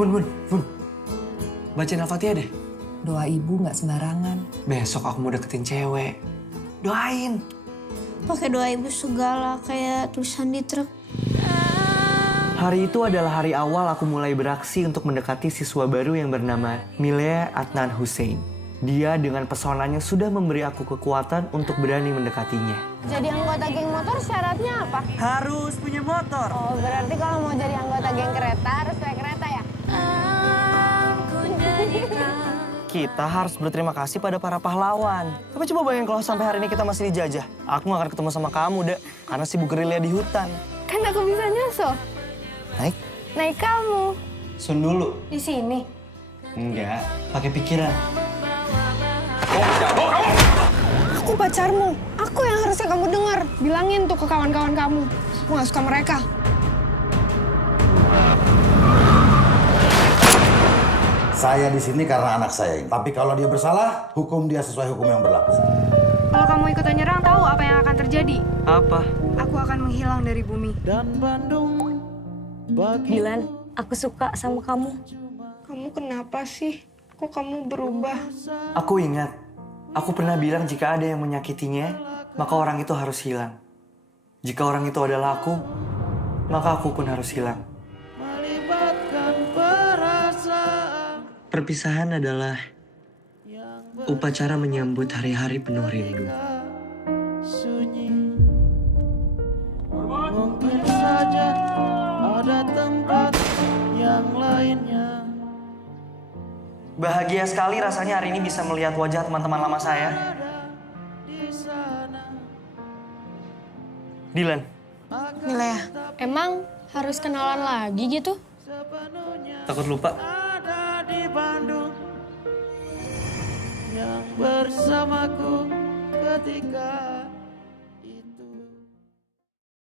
Bun. Bacain Al-Fatihah deh. Doa ibu nggak sembarangan. Besok aku mau deketin cewek. Doain. Pakai doa ibu segala kayak tulisan di truk. Hari itu adalah hari awal aku mulai beraksi untuk mendekati siswa baru yang bernama Milea Adnan Hussein. Dia dengan pesonanya sudah memberi aku kekuatan untuk berani mendekatinya. Jadi anggota geng motor syaratnya apa? Harus punya motor. Oh, berarti kalau mau jadi anggota geng kereta harus naik kereta ya? Kita harus berterima kasih pada para pahlawan. Tapi coba bayangin kalau sampai hari ini kita masih dijajah. Aku gak akan ketemu sama kamu, Dek. Karena sibuk gerilya di hutan. Kan aku bisa nyusul. Naik? Naik kamu. Sun dulu. Di sini. Enggak, pakai pikiran. Aku pacarmu. Aku yang harusnya kamu dengar. Bilangin tuh ke kawan-kawan kamu. Aku gak suka mereka. Saya di sini karena anak saya ini. Tapi kalau dia bersalah, hukum dia sesuai hukum yang berlaku. Kalau kamu ikut nyerang, tahu apa yang akan terjadi? Apa? Aku akan menghilang dari bumi. Dilan, aku suka sama kamu. Kamu kenapa sih? Kok kamu berubah? Aku ingat, aku pernah bilang jika ada yang menyakitinya, maka orang itu harus hilang. Jika orang itu adalah aku, maka aku pun harus hilang. Perpisahan adalah upacara menyambut hari-hari penuh rindu. Mungkin saja ada tempat yang lainnya. Bahagia sekali rasanya hari ini bisa melihat wajah teman-teman lama saya. Dilan. Milea, emang harus kenalan lagi gitu? Takut lupa? Ada di Bandung yang bersamaku ketika